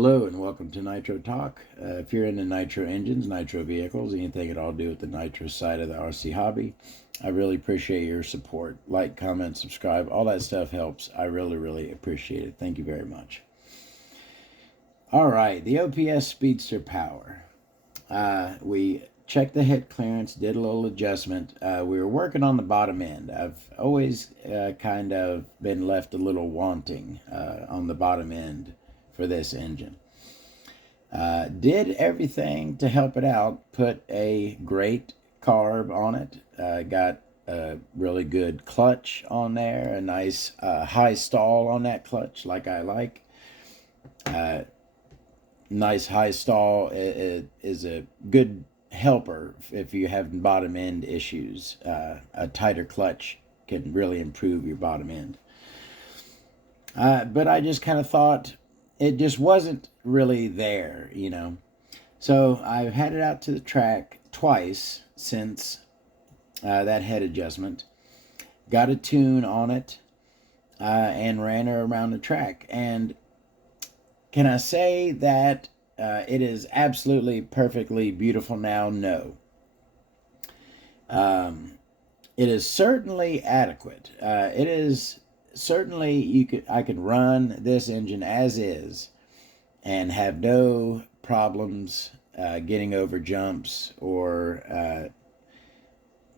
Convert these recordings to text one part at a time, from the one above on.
Hello and welcome to Nitro Talk. If you're into nitro engines, nitro vehicles, anything at all to do with the nitro side of the RC hobby, I really appreciate your support. Like, comment, subscribe, all that stuff helps. I really appreciate it. Thank you very much. All right, the OPS Speedster Power. We checked the head clearance, did a little adjustment. We were working on the bottom end. I've always kind of been left a little wanting on the bottom end for this engine. Did everything to help it out. Put a great carb on it. Got a really good clutch on there. A nice high stall on that clutch, like I like. Nice high stall is a good helper if you have bottom end issues. A tighter clutch can really improve your bottom end. But I just kind of thought it just wasn't really there, you know. So I've had it out to the track twice since that head adjustment. Got a tune on it and ran her around the track. And can I say that it is absolutely perfectly beautiful now? No. It is certainly adequate. It is certainly I could run this engine as is and have no problems getting over jumps or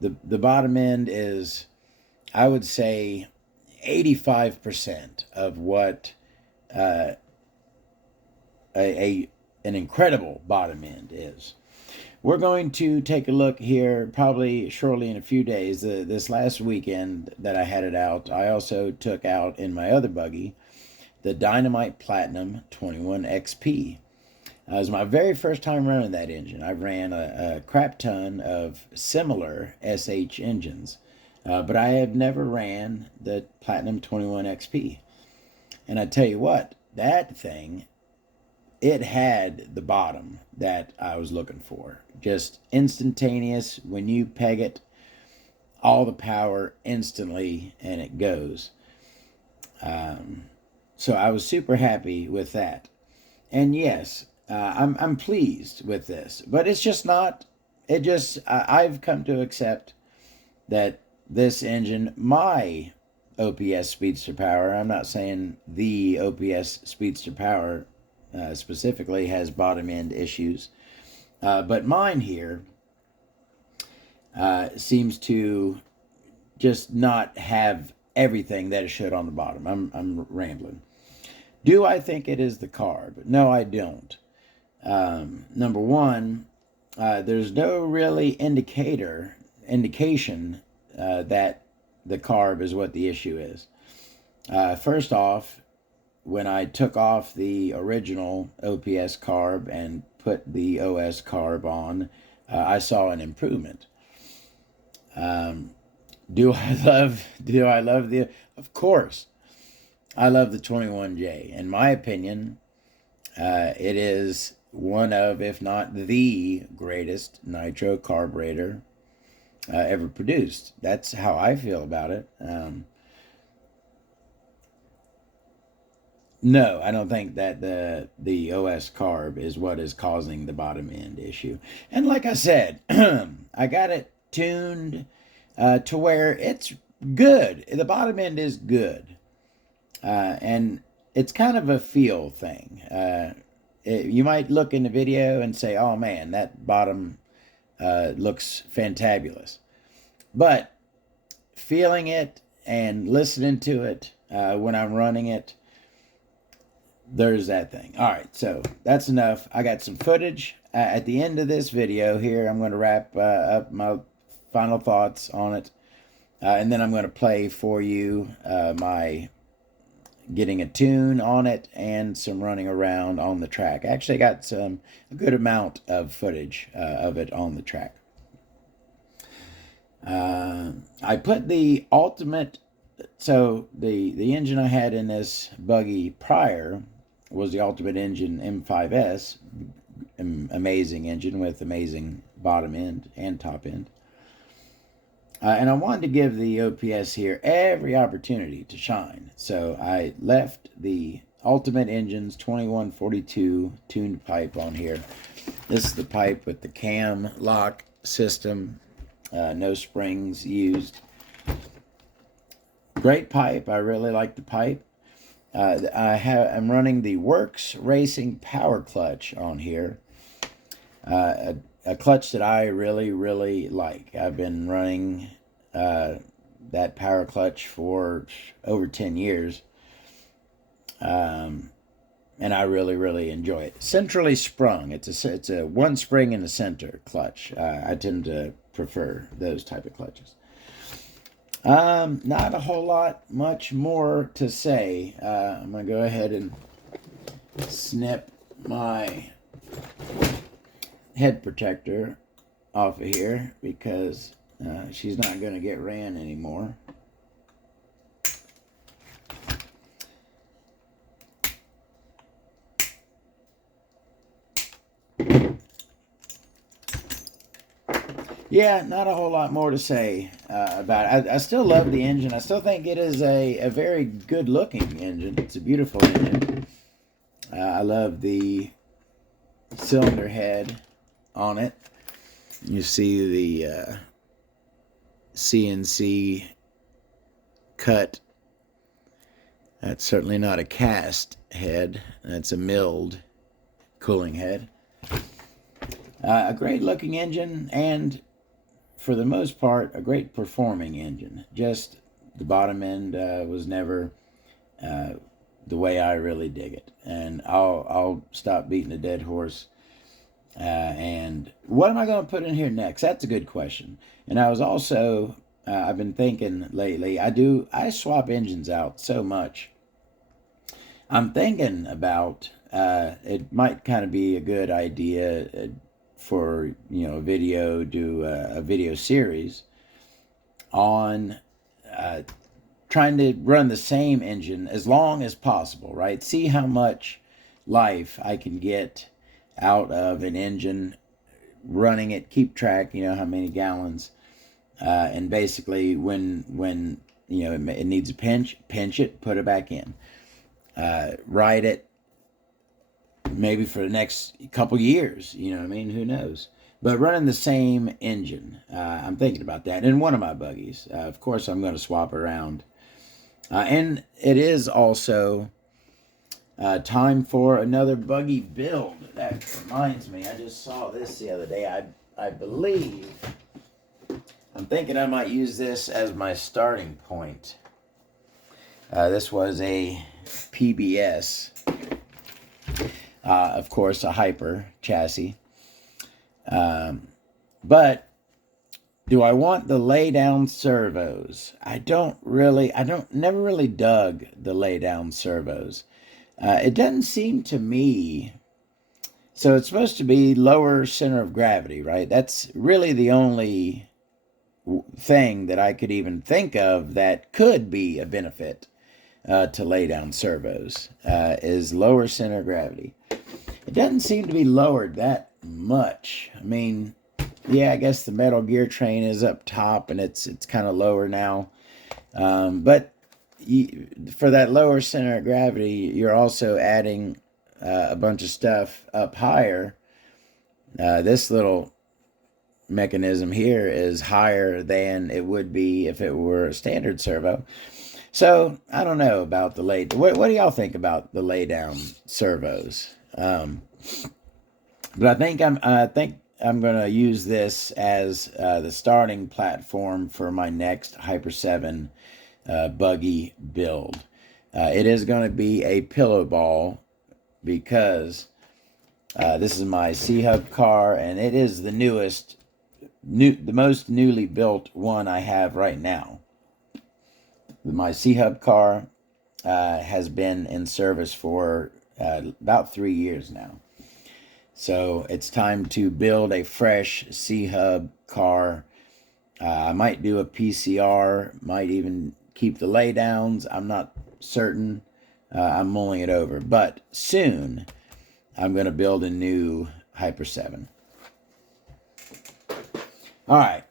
the bottom end is, I would say, 85% of what an incredible bottom end is. We're going to take a look here probably shortly in a few days. This last weekend that I had it out, I also took out in my other buggy the Dynamite Platinum 21XP. It was my very first time running that engine. I ran a crap ton of similar SH engines, but I have never ran the Platinum 21XP. And I tell you what, that thing, it had the bottom that I was looking for. Just instantaneous. When you peg it, all the power instantly, and it goes. So I was super happy with that. And yes, I'm pleased with this. But it's just not, I've come to accept that this engine, my OPS Speedster Power, I'm not saying the OPS Speedster Power specifically has bottom end issues, but mine here seems to just not have everything that it should on the bottom. I'm rambling. Do I think it is the carb? No, I don't. Number one, there's no really indication that the carb is what the issue is. First off, when I took off the original OPS carb and put the OS carb on, I saw an improvement. Do I love the, of course, I love the 21J. In my opinion, it is one of, if not the greatest nitro carburetor ever produced. That's how I feel about it. No, I don't think that the OS carb is what is causing the bottom end issue. And like I said, I got it tuned to where it's good. The bottom end is good. And it's kind of a feel thing. You might look in the video and say, oh man, that bottom looks fantabulous. But feeling it and listening to it when I'm running it, there's that thing. All right, so that's enough. I got some footage. At the end of this video here, I'm going to wrap up my final thoughts on it. And then I'm going to play for you my getting a tune on it and some running around on the track. Actually, I got a good amount of footage of it on the track. I put the ultimate, so the engine I had in this buggy prior was the Ultimate Engine M5S, amazing engine with amazing bottom end and top end. And I wanted to give the OPS here every opportunity to shine. So I left the Ultimate Engines 2142 tuned pipe on here. This is the pipe with the cam lock system. No springs used. Great pipe. I really like the pipe. I'm running the Works Racing Power Clutch on here. A clutch that I really, really like. I've been running that power clutch for over 10 years. And I really, really enjoy it. Centrally sprung. It's a one spring in the center clutch. I tend to prefer those type of clutches. Not a whole lot, much more to say. I'm going to go ahead and snip my head protector off of here because she's not going to get ran anymore. Yeah, not a whole lot more to say about it. I still love the engine. I still think it is a very good-looking engine. It's a beautiful engine. I love the cylinder head on it. You see the CNC cut. That's certainly not a cast head. That's a milled cooling head. A great-looking engine, and for the most part, a great performing engine. Just the bottom end was never the way I really dig it. And I'll stop beating a dead horse. And what am I going to put in here next? That's a good question. And I was also, I've been thinking lately, I swap engines out so much. I'm thinking about, it might kind of be a good idea for, a video, do a video series on trying to run the same engine as long as possible, right? See how much life I can get out of an engine, running it, keep track, how many gallons, and basically when it needs a pinch it, put it back in, ride it maybe for the next couple years, who knows, but running the same engine. I'm thinking about that in one of my buggies. Of course I'm going to swap around, and it is also time for another buggy build. That reminds me, I just saw this the other day. I believe, I'm thinking I might use this as my starting point. This was a PBS, of course, a hyper chassis. But do I want the lay down servos? Never really dug the lay down servos. It doesn't seem to me, so it's supposed to be lower center of gravity, right? That's really the only thing that I could even think of that could be a benefit to lay down servos, is lower center of gravity. It doesn't seem to be lowered that much. I mean, yeah, I guess the Metal Gear Train is up top and it's kind of lower now, but for that lower center of gravity, you're also adding a bunch of stuff up higher. This little mechanism here is higher than it would be if it were a standard servo. So I don't know about the lay. What do y'all think about the lay down servos? But I think I'm going to use this as the starting platform for my next Hyper 7 buggy build. It is going to be a pillow ball because this is my C-Hub car, and it is the the most newly built one I have right now. My C-Hub car has been in service for about 3 years now. So it's time to build a fresh C-Hub car. I might do a PCR, might even keep the laydowns. I'm not certain. I'm mulling it over. But soon, I'm going to build a new Hyper 7. All right.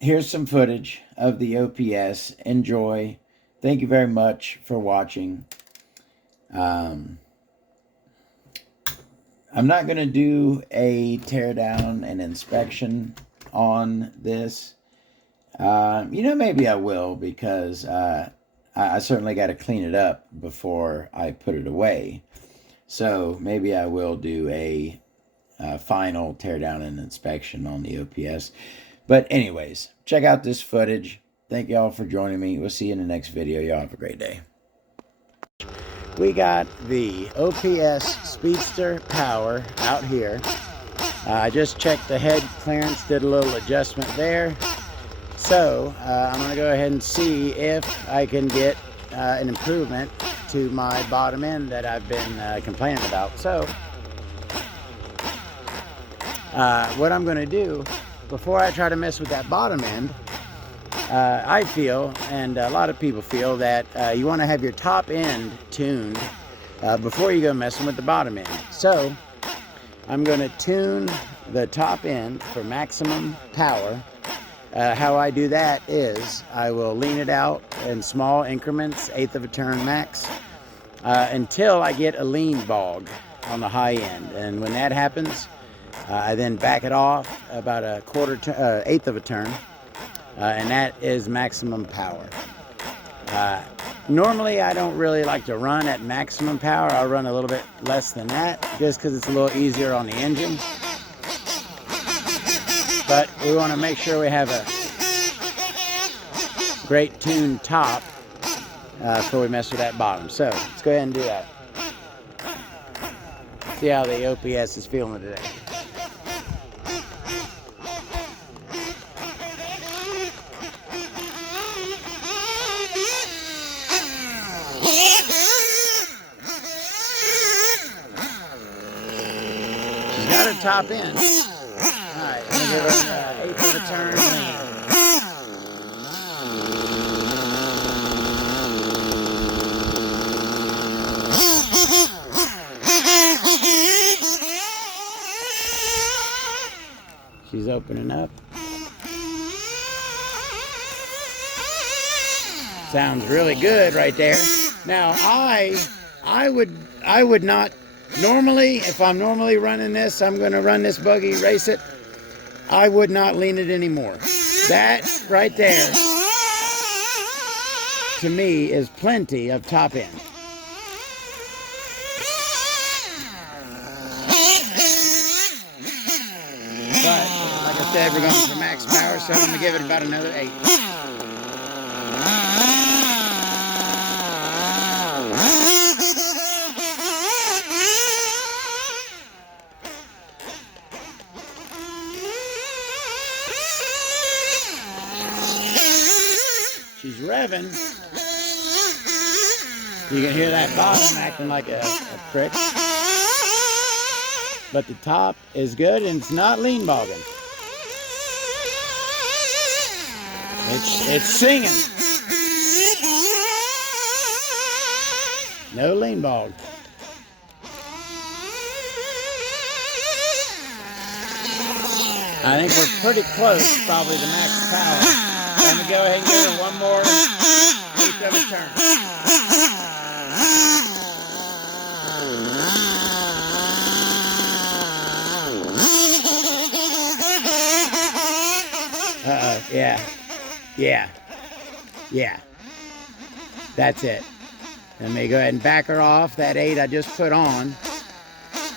Here's some footage of the OPS. Enjoy. Thank you very much for watching. I'm not going to do a teardown and inspection on this. Maybe I will, because I certainly got to clean it up before I put it away. So maybe I will do a final teardown and inspection on the OPS. But anyways, check out this footage. Thank y'all for joining me. We'll see you in the next video. Y'all have a great day. We got the OPS Speedster Power out here. I just checked the head clearance, did a little adjustment there. So I'm going to go ahead and see if I can get an improvement to my bottom end that I've been complaining about. So what I'm going to do, before I try to mess with that bottom end, I feel, and a lot of people feel, that you want to have your top end tuned before you go messing with the bottom end. So I'm going to tune the top end for maximum power. How I do that is I will lean it out in small increments, 1/8 of a turn max, until I get a lean bog on the high end. And when that happens, I then back it off about 1/8 of a turn, and that is maximum power. Normally I don't really like to run at maximum power. I'll run a little bit less than that, just because it's a little easier on the engine. But we want to make sure we have a great tuned top before we mess with that bottom. So let's go ahead and do that. See how the OPS is feeling today. She's got her top in. Alright, I'm going to give her an 1/8 of a turn lean. She's opening up. Sounds really good right there. Now I would not normally, if I'm normally running this, I'm going to run this buggy, race it, I would not lean it anymore. That right there, to me, is plenty of top end. But, like I said, we're going for max power, so I'm going to give it about another 8. She's revving. You can hear that bottom acting like a prick. But the top is good, and it's not lean bogging. It's singing. No lean bog. I think we're pretty close, probably to max power. Let me go ahead and give her one more 1/8 of a turn. Yeah. That's it. Let me go ahead and back her off. That 8 I just put on.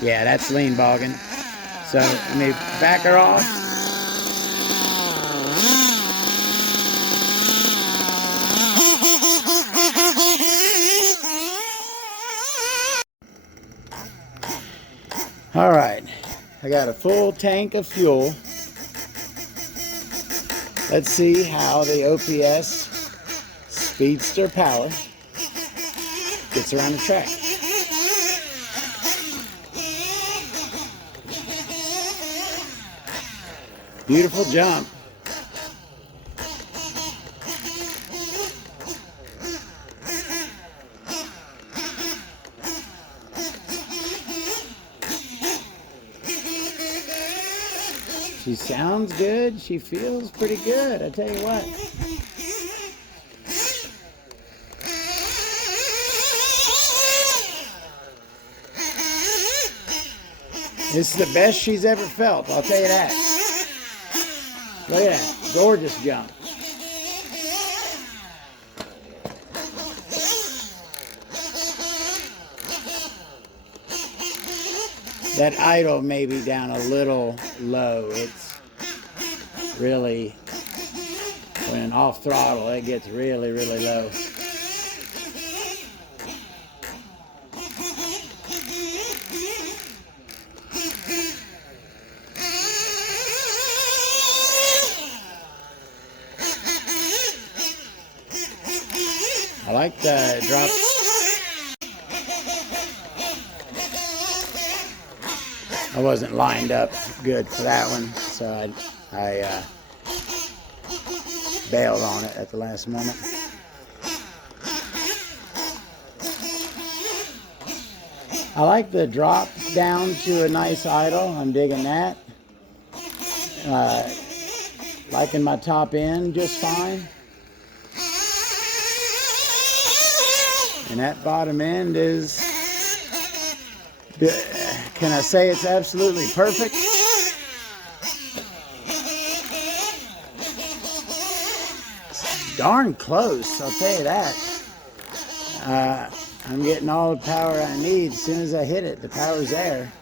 Yeah, that's lean bogging. So let me back her off. All right, I got a full tank of fuel. Let's see how the OPS Speedster Power gets around the track. Beautiful jump. She sounds good. She feels pretty good, I tell you what. This is the best she's ever felt, I'll tell you that. Look at that, gorgeous jump. That idle may be down a little low. It's really, when off throttle, it gets really, really low. I like the drop. I wasn't lined up good for that one, so I bailed on it at the last moment. I like the drop down to a nice idle. I'm digging that. Liking my top end just fine. And that bottom end is, can I say it's absolutely perfect? It's darn close, I'll tell you that. I'm getting all the power I need. As soon as I hit it, the power's there.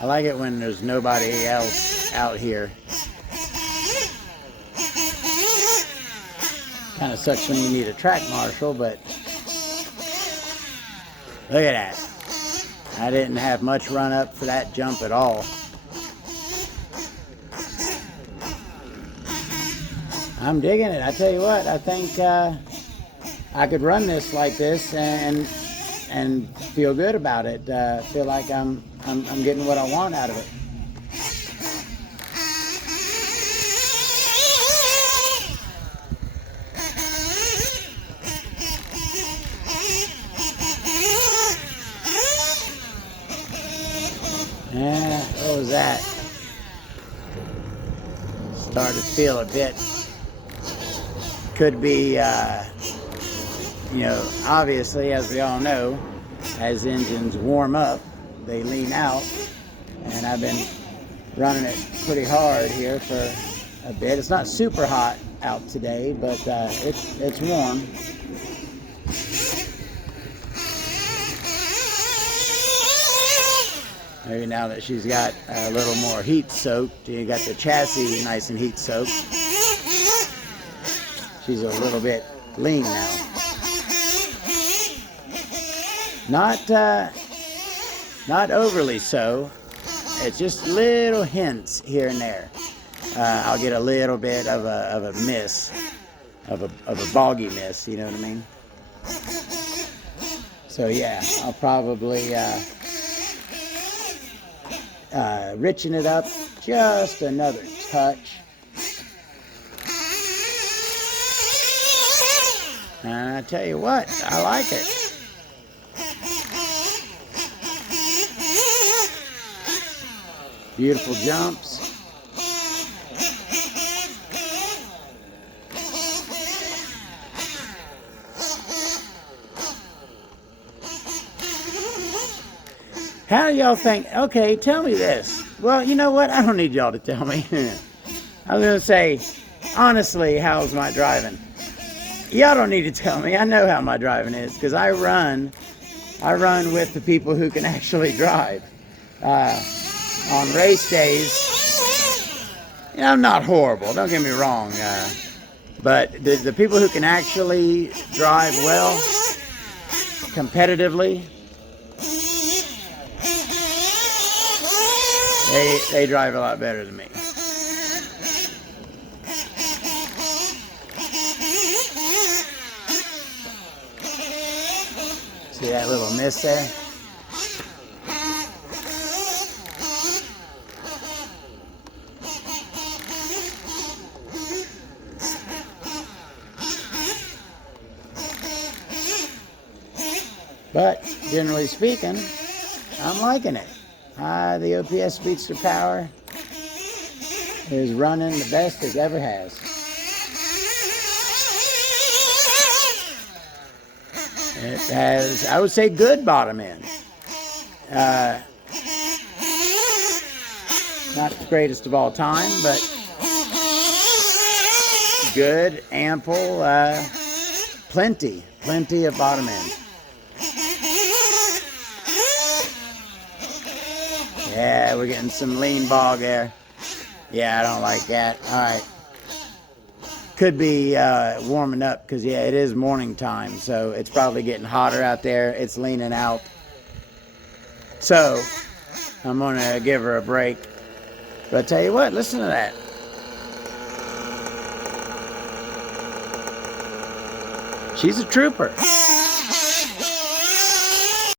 I like it when there's nobody else out here. Kind of sucks when you need a track marshal, but look at that. I didn't have much run up for that jump at all. I'm digging it. I tell you what, I think I could run this like this and feel good about it. Feel like I'm getting what I want out of it. Yeah, what was that? Started to feel a bit. Could be, you know, obviously, as we all know, as engines warm up, they lean out, and I've been running it pretty hard here for a bit. It's not super hot out today, but it's warm. Maybe now that she's got a little more heat soaked, you got the chassis nice and heat soaked. She's a little bit lean now. Not overly so. It's just little hints here and there. I'll get a little bit of a miss, of a boggy miss. You know what I mean? So yeah, I'll probably richen it up just another touch. And I tell you what, I like it. Beautiful jumps. How do y'all think? Okay, tell me this. Well, you know what? I don't need y'all to tell me. I was going to say, honestly, how's my driving? Y'all don't need to tell me. I know how my driving is because I run with the people who can actually drive. On race days, you know, I'm not horrible, don't get me wrong, but the people who can actually drive well, competitively, they drive a lot better than me. See that little miss there? But generally speaking, I'm liking it. The OPS Speedster Power is running the best it ever has. It has, I would say, good bottom end. Not the greatest of all time, but good, ample, plenty of bottom end. Yeah, we're getting some lean bog there. Yeah, I don't like that. All right. Could be warming up because, yeah, it is morning time, so it's probably getting hotter out there. It's leaning out. So I'm going to give her a break. But I tell you what, listen to that. She's a trooper.